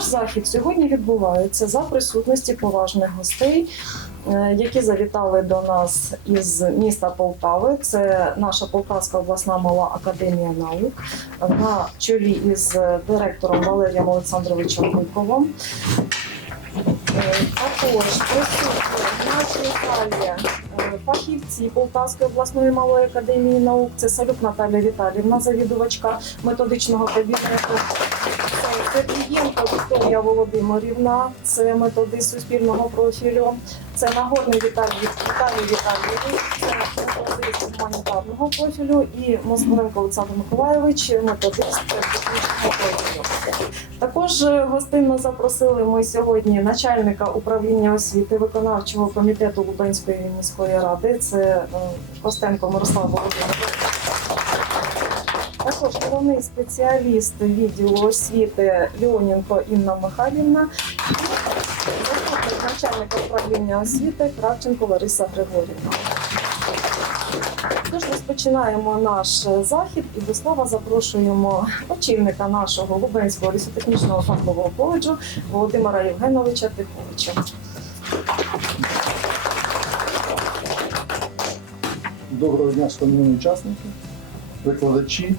Наш захід сьогодні відбувається за присутності поважних гостей, е, які завітали до нас із міста Полтави. Це наша Полтавська обласна мала академія наук на чолі із директором Валерієм Олександровичем Гуковим. Е, Також присутні в нашій е, фахівці Полтавської обласної малої академії наук. Це Салюк Наталя Віталівна, завідувачка методичного кабінету. Це Сергієнко Вікторія Володимирівна, це методист суспільного профілю. Це Нагорний Віталій Віталій Віталійович, це методист гуманітарного профілю. І Москворенко Олександр Миколайович, методист технічного профілю. Також е, гостинно запросили ми сьогодні начальника управління освіти виконавчого комітету Лубенської міської ради. Це е, Костенко Мирослав Володимирович. Також головний спеціаліст відділу освіти Леоненко Інна Михайлівна і начальника управління освіти Кравченко Лариса Григорівна. Тож розпочинаємо наш захід і до слова запрошуємо очільника нашого Лубенського лісотехнічного фахового коледжу Володимира Євгеновича Тиховича. Доброго дня, шановні учасники, викладачі,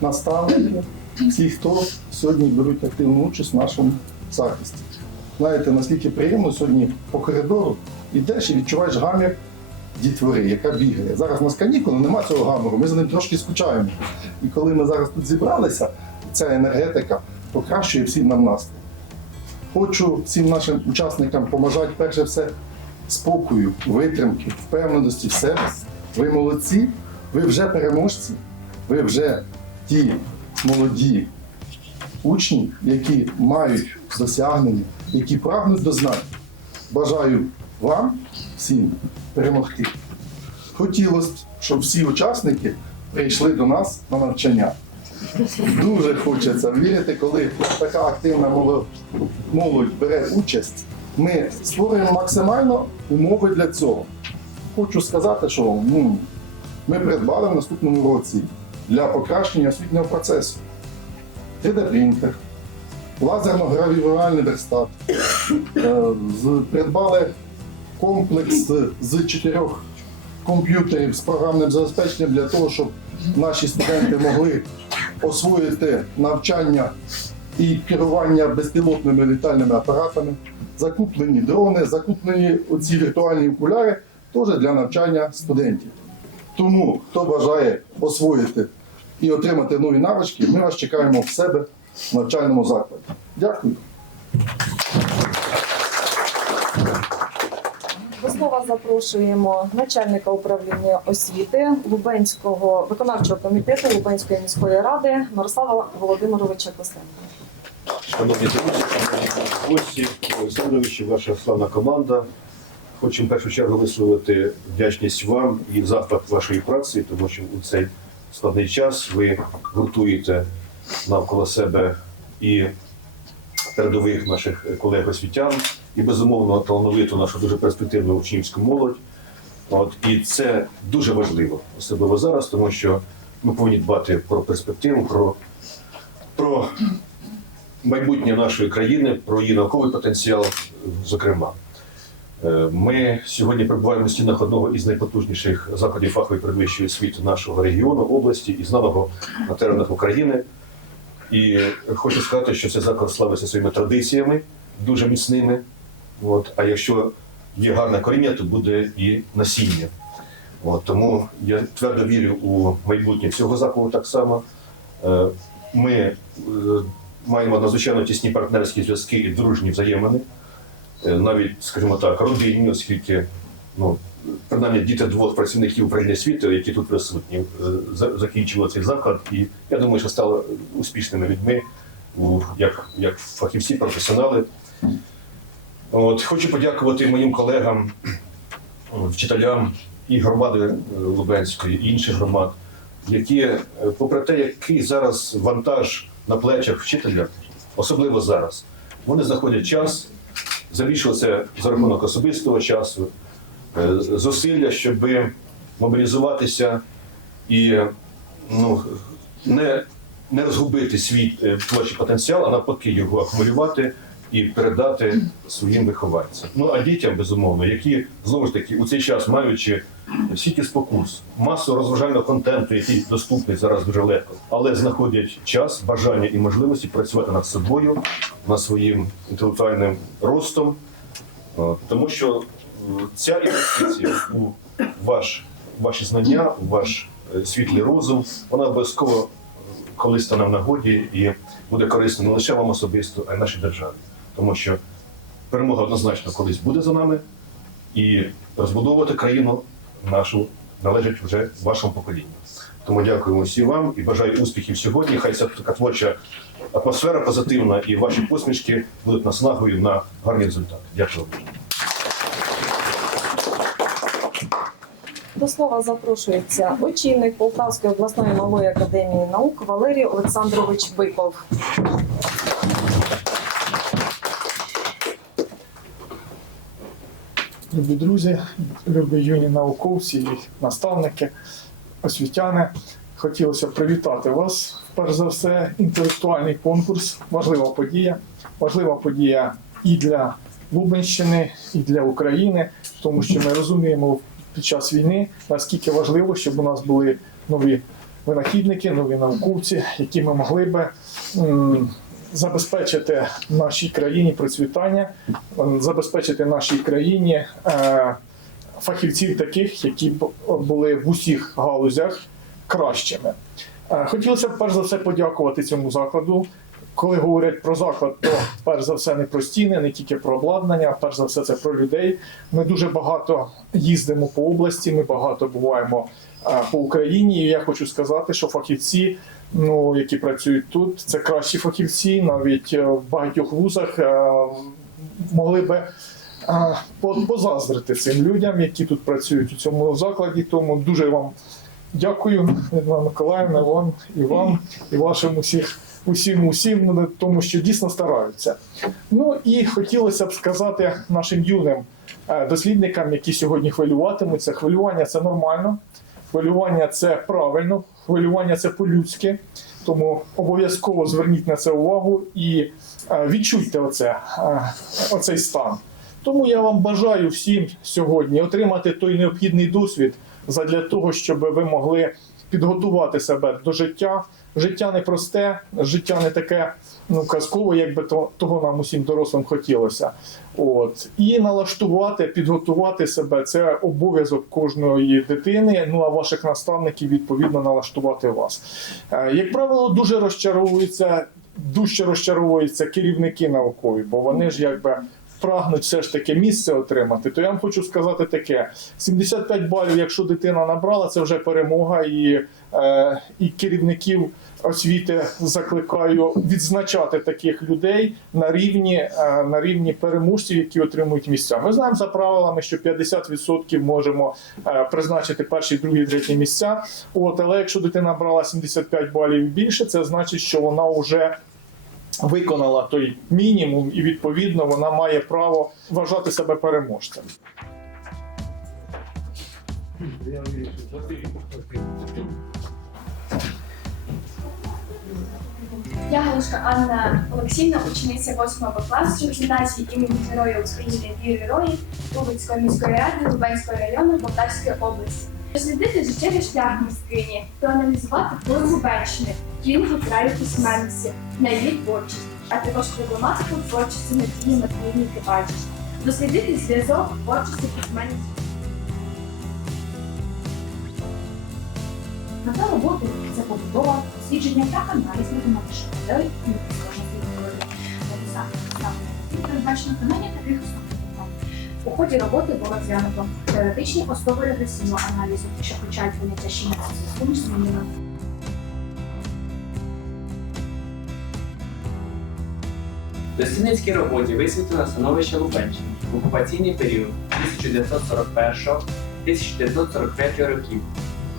наставники, всі, хто сьогодні беруть активну участь в нашому захисті. Знаєте, наскільки приємно сьогодні по коридору йдеш і відчуваєш гамір дітвори, яка бігає. Зараз у нас канікули, нема цього гамору, ми за ним трошки скучаємо. І коли ми зараз тут зібралися, ця енергетика покращує всім нам настрій. Хочу всім нашим учасникам побажати перше все спокою, витримки, впевненості в себе. Ви молодці, ви вже переможці, ви вже ті молоді учні, які мають досягнення, які прагнуть до знань. Бажаю вам всім перемогти. Хотілося б, щоб всі учасники прийшли до нас на навчання. Дуже хочеться вірити, коли така активна молодь, молодь бере участь. Ми створюємо максимально умови для цього. Хочу сказати, що ну, ми придбали в наступному році для покращення освітнього процесу. 3D-принтер, лазерно-гравірувальний верстат, е, придбали комплекс з чотирьох комп'ютерів з програмним забезпеченням для того, щоб наші студенти могли освоїти навчання і керування безпілотними літальними апаратами, закуплені дрони, закуплені оці віртуальні окуляри теж для навчання студентів. Тому, хто бажає освоїти і отримати нові навички, ми вас чекаємо в себе в навчальному закладі. Дякую. До слова запрошуємо начальника управління освіти Лубенського виконавчого комітету Лубенської міської ради Мирослава Володимировича Костенка. Шановні друзі, шановні гості, Олександровичі, ваша славна команда. Хочу в першу чергу висловити вдячність вам і захват вашої праці, тому що у цей складний час ви гуртуєте навколо себе і передових наших колег освітян, і безумовно талановиту нашу дуже перспективну учнівську молодь. От і це дуже важливо, особливо зараз, тому що ми повинні дбати про перспективу, про, про майбутнє нашої країни, про її науковий потенціал, зокрема. Е, Ми сьогодні перебуваємо в стінах одного із найпотужніших закладів фахової передвищої освіти нашого регіону, області і знаного на теренах України. І хочу сказати, що цей заклад славиться своїми традиціями, дуже міцними. От. А якщо є гарне коріння, то буде і насіння. От. Тому я твердо вірю у майбутнє цього закладу так само. Е, Ми е, маємо надзвичайно тісні партнерські зв'язки і дружні взаємини, навіть, скажімо так, родинні, оскільки ну, принаймні діти двох працівників управління освіти, які тут присутні, е, закінчили цей заклад, і я думаю, що стали успішними людьми, як, як фахівці, професіонали. От, хочу подякувати моїм колегам, вчителям і громади е, Лубенської, і інших громад, які, е, попри те, який зараз вантаж на плечах вчителя, особливо зараз, вони знаходять час, залишили це за рахунок особистого часу, е, зусилля, щоб мобілізуватися і ну, не не розгубити свій е, творчий потенціал, а навпаки його акумулювати і передати своїм вихованцям. Ну а дітям, безумовно, які знову ж таки у цей час маючи всі ті спокус, масу розважального контенту, який доступний зараз дуже легко, але знаходять час, бажання і можливості працювати над собою, над своїм інтелектуальним ростом, тому що е, ця інвестиція у ваш, ваші знання, у ваш е, світлий розум, вона обов'язково колись стане в нагоді і буде корисна не лише вам особисто, а й нашій державі. Тому що перемога однозначно колись буде за нами, і розбудовувати країну нашу належить вже вашому поколінню. Тому дякуємо всім вам і бажаю успіхів сьогодні. Хай ця така творча атмосфера позитивна і ваші посмішки будуть наснагою на гарний результат. Дякую. вам. До слова запрошується очільник Полтавської обласної малої академії наук Валерій Олександрович Биков. Любі друзі, любі юні науковці і наставники, освітяни. Хотілося привітати вас. Перш за все, інтелектуальний конкурс, важлива подія, важлива подія і для Лубенщини, і для України, тому що ми розуміємо під час війни, наскільки важливо, щоб у нас були нові винахідники, нові науковці, які ми могли би забезпечити нашій країні процвітання, забезпечити нашій країні е, фахівців таких, які б були в усіх галузях кращими. Е, Хотілося б перш за все подякувати цьому закладу. Коли говорять про заклад, то перш за все не про стіни, не тільки про обладнання, а перш за все це про людей. Ми дуже багато їздимо по області, ми багато буваємо е, по Україні. І я хочу сказати, що фахівці, ну які працюють тут, це кращі фахівці, навіть е, в багатьох вузах е, могли би е, позаздрити цим людям, які тут працюють у цьому закладі. Тому дуже вам дякую, Людмила Миколаївна, вам і вам, і вашим усіх. Усім, усім, ну, тому що дійсно стараються. Ну і хотілося б сказати нашим юним дослідникам, які сьогодні хвилюватимуться. Хвилювання це нормально, хвилювання це правильно, хвилювання це по-людськи. Тому обов'язково зверніть на це увагу і е, відчуйте оце, е, оцей стан. Тому я вам бажаю всім сьогодні отримати той необхідний досвід задля того, щоб ви могли підготувати себе до життя. Життя не просте, життя не таке ну казкове, як би то того нам усім дорослим хотілося. От і налаштувати, підготувати себе це обов'язок кожної дитини. Ну а ваших наставників відповідно налаштувати вас. Е, Як правило, дуже розчаровуються, дужче розчаровуються керівники наукові, бо вони ж якби. Прагнуть все ж таки місце отримати, то я вам хочу сказати таке: 75 балів, якщо дитина набрала, це вже перемога, і, і керівників освіти закликаю відзначати таких людей на рівні, е, на рівні переможців, які отримують місця. Ми знаємо за правилами, що 50% можемо е, призначити перші, другі, треті місця. От, але якщо дитина брала 75 балів і більше, це значить, що вона вже виконала той мінімум, і відповідно вона має право вважати себе переможцем. Я Галушка Анна Олексійна, учениця 8 класу гімназії імені Героя України Віри Рої Лубенської міської ради Лубенського району Полтавської області. Дослідити життєвий шлях міськині, проаналізувати вплив Лубенщини, кінги краю письменниці на її творчість, а також проблематику творчості Надії Матвіївни Кибальчич. Дослідити зв'язок творчості письменниці Мета роботи це побудова, дослідження та аналіз математичних моделей і передбачено виконання таких основних. У ході роботи було розглянуто теоретичні основи регресивного аналізу, що включають поняття щільного зв'язку між змінами. Дослідницькій роботі висвітлено становище Лубенщини в окупаційний період 1941-1943 років.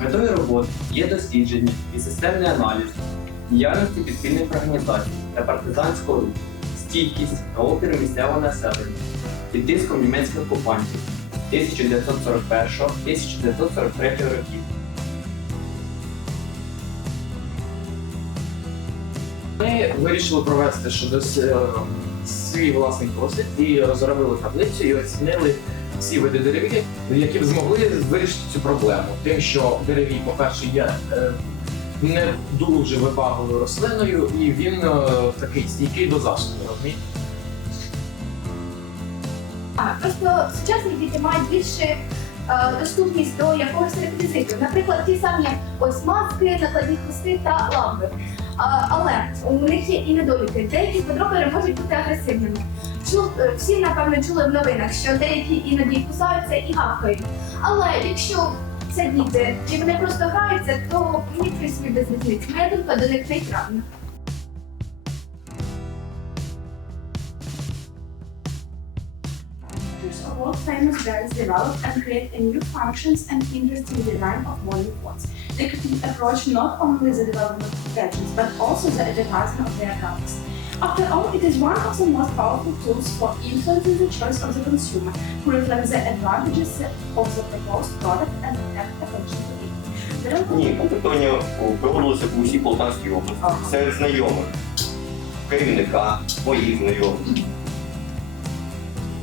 Метою роботи є дослідження і системний аналіз діяльності підпільних організацій та партизанського руху, стійкість та опір місцевого населення під тиском німецьких окупантів 1941-1943 років. Ми вирішили провести щодо е, свій власний досвід і розробили таблицю і оцінили всі види деревів, які б змогли вирішити цю проблему. Тим, що деревій, по-перше, є е, не дуже вибагливою рослиною, і він е, такий стійкий до засухи, розумієте? Просто сучасні діти мають більше е, доступність до якогось реквізиту. Наприклад, ті самі ось маски, накладні хвости та лампи. Але у них є і недоліки. Деякі подробери можуть бути агресивними. Е, всі, напевно, чули в новинах, що деякі іноді кусаються і гавкають. Але якщо це діти і вони просто граються, то мені принципі без різниці. Моя думка до них нейтральна. all, famous brands develop and create a new functions and interesting design of modern phones. They can approach not only the development of gadgets, but also the advertising of their products. After all, it is one of the most powerful tools for influencing the choice of the consumer, who reflects the advantages of the proposed product and have attention to it. There are Ні, опитування о, проводилося по усій Полтавській області. Серед знайомих, керівника, моїх знайомих.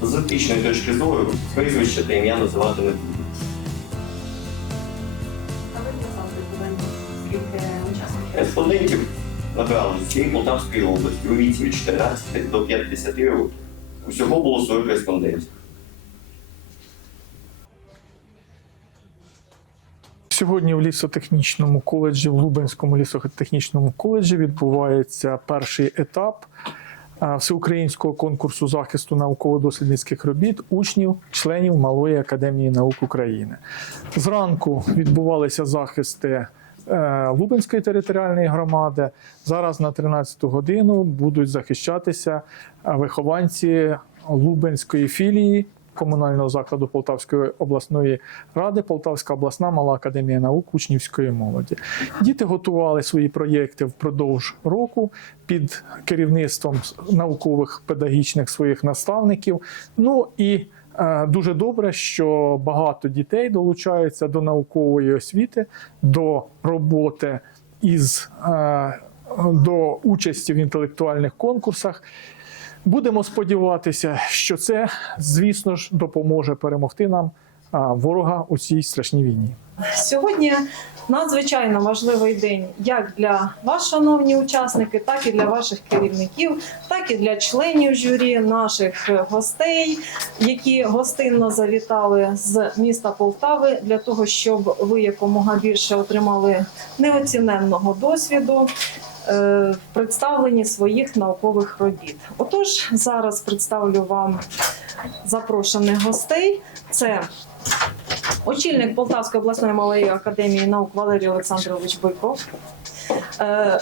З етичної точки зору прізвище та ім'я називати не буду. Респондентів набрали з цієї Полтавської області у віці від 14 до 50 років. Усього було 40 респондентів. Сьогодні в лісотехнічному коледжі, в Лубенському лісотехнічному коледжі відбувається перший етап всеукраїнського конкурсу захисту науково-дослідницьких робіт учнів, членів Малої академії наук України. Зранку відбувалися захисти е, Лубенської територіальної громади. Зараз на 13 годину будуть захищатися вихованці Лубенської філії комунального закладу Полтавської обласної ради, Полтавська обласна мала академія наук учнівської молоді. Діти готували свої проєкти впродовж року під керівництвом наукових педагогічних своїх наставників. Ну і е, Дуже добре, що багато дітей долучаються до наукової освіти, до роботи із е, до участі в інтелектуальних конкурсах. Будемо сподіватися, що це, звісно ж, допоможе перемогти нам ворога у цій страшній війні. Сьогодні надзвичайно важливий день як для вас, шановні учасники, так і для ваших керівників, так і для членів журі, наших гостей, які гостинно завітали з міста Полтави для того, щоб ви якомога більше отримали неоціненного досвіду. Е, В представленні своїх наукових робіт. Отож, зараз представлю вам запрошених гостей. Це очільник Полтавської обласної малої академії наук Валерій Олександрович Биков, е,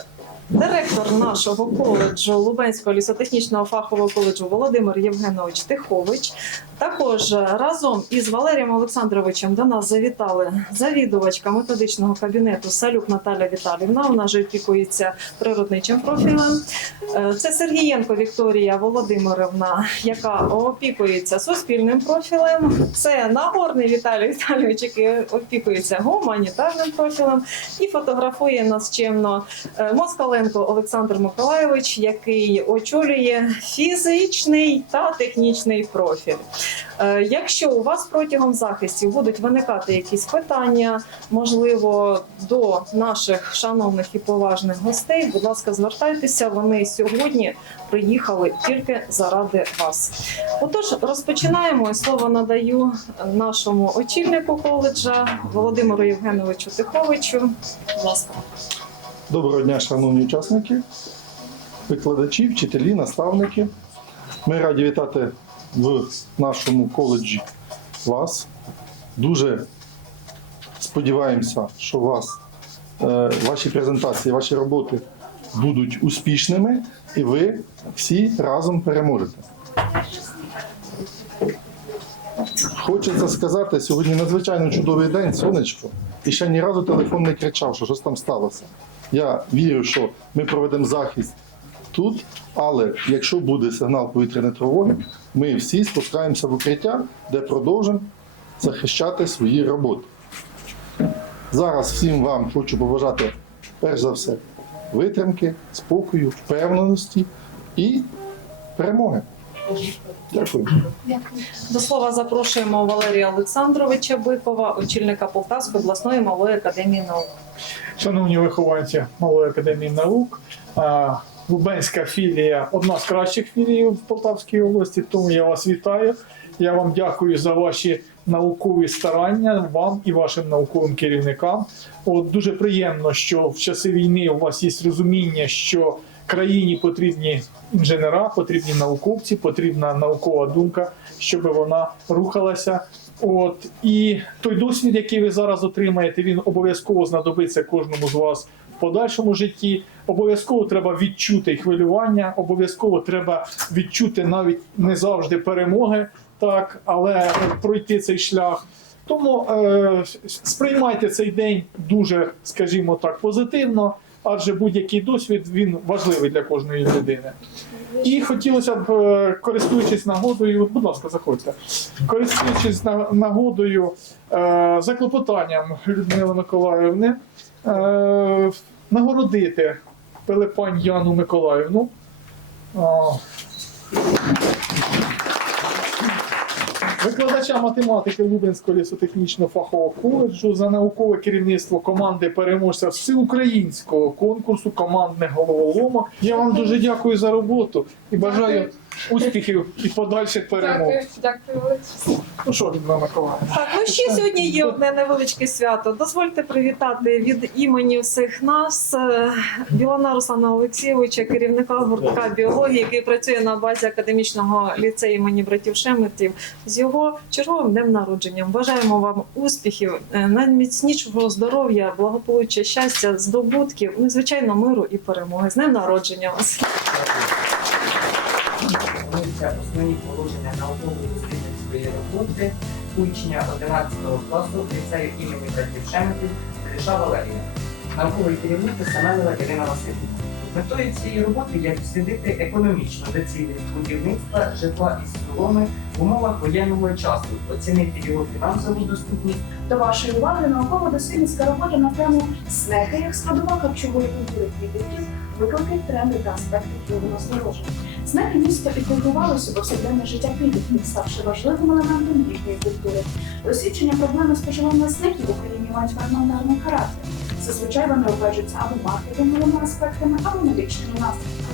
директор нашого коледжу Лубенського лісотехнічного фахового коледжу Володимир Євгенович Тихович. Також разом із Валерієм Олександровичем до нас завітали завідувачка методичного кабінету Салюк Наталя Віталівна. Вона ж опікується природничим профілем. Е, Це Сергієнко Вікторія Володимирівна, яка опікується суспільним профілем. Це Нагорний Віталій Віталійович, який опікується гуманітарним профілем, і фотографує нас чемно е, Москаленко Олександр Миколайович, який очолює фізичний та технічний профіль. Е, Якщо у вас протягом захистів будуть виникати якісь питання, можливо, до наших шановних і поважних гостей, будь ласка, звертайтеся. Вони сьогодні приїхали тільки заради вас. Отож, розпочинаємо. Слово надаю нашому очільнику коледжа Володимиру Євгеновичу Тиховичу. Будь ласка. Доброго дня, шановні учасники, викладачі, вчителі, наставники. Ми раді вітати в нашому коледжі вас. Дуже сподіваємося, що вас, е, ваші презентації, ваші роботи будуть успішними і ви всі разом переможете. Хочеться сказати, сьогодні надзвичайно чудовий день, сонечко, і ще ні разу телефон не кричав, що щось там сталося. Я вірю, що ми проведемо захист тут, але якщо буде сигнал повітряної тривоги, ми всі спускаємося в укриття, де продовжимо захищати свої роботи. Зараз всім вам хочу побажати, перш за все, витримки, спокою, впевненості і перемоги. Дякую. До слова запрошуємо Валерія Олександровича Бикова, очільника Полтавської обласної малої академії наук. Шановні вихованці Малої академії наук, Лубенська філія одна з кращих філій в Полтавській області, тому я вас вітаю. Я вам дякую за ваші наукові старання, вам і вашим науковим керівникам. От дуже приємно, що в часи війни у вас є розуміння, що країні потрібні інженера, потрібні науковці, потрібна наукова думка, щоб вона рухалася. От і той досвід, який ви зараз отримаєте, він обов'язково знадобиться кожному з вас в подальшому житті. Обов'язково треба відчути хвилювання, обов'язково треба відчути навіть не завжди перемоги, так, але пройти цей шлях. Тому е, сприймайте цей день дуже, скажімо так, позитивно, адже будь-який досвід він важливий для кожної людини. І хотілося б, е, користуючись нагодою, будь ласка, заходьте. Користуючись на- нагодою, заклопотанням за клопотанням Людмили Миколаївни, е, нагородити Пилипань Яну Миколаївну. Викладача математики Лубенського лісотехнічного фахового коледжу за наукове керівництво команди переможця всеукраїнського конкурсу командне головоломок. Я вам дуже дякую за роботу і бажаю успіхів і подальших перемог. дякую величезно. Ну що, Людмила Миколаївна? Так, ну ще сьогодні є одне невеличке свято. Дозвольте привітати від імені всіх нас е, Білана Руслана Олексійовича, керівника гуртка біології, який працює на базі академічного ліцею імені братів Шеметів, з його черговим днем народження. Бажаємо вам успіхів, е, найміцнішого здоров'я, благополуччя, щастя, здобутків, ну звичайно миру і перемоги. З днем народження вас. Пропонуються основні положення науково-дослідницької роботи учня 11 класу ліцею імені братів Шеметів Гриша Валерія, науковий керівник Семенова Ірина Васильівна. Метою цієї роботи є дослідити економічну доцільність будівництва житла із соломи в умовах воєнного часу, оцінити його фінансову доступність До вашої уваги науково-дослідницька робота на тему снеки як складова харчової культури квітів, виклики, тренди та аспекти хлібного здороження. Снеки місто інтегрувалися в повсякденне життя підлітків, ставши важливим елементом їхньої культури. Досвідчення проблеми споживання снеків в Україні мають фрагментарний характер. Зазвичай вони обмежуються або маркетинговими аспектами, або медичними наслідками.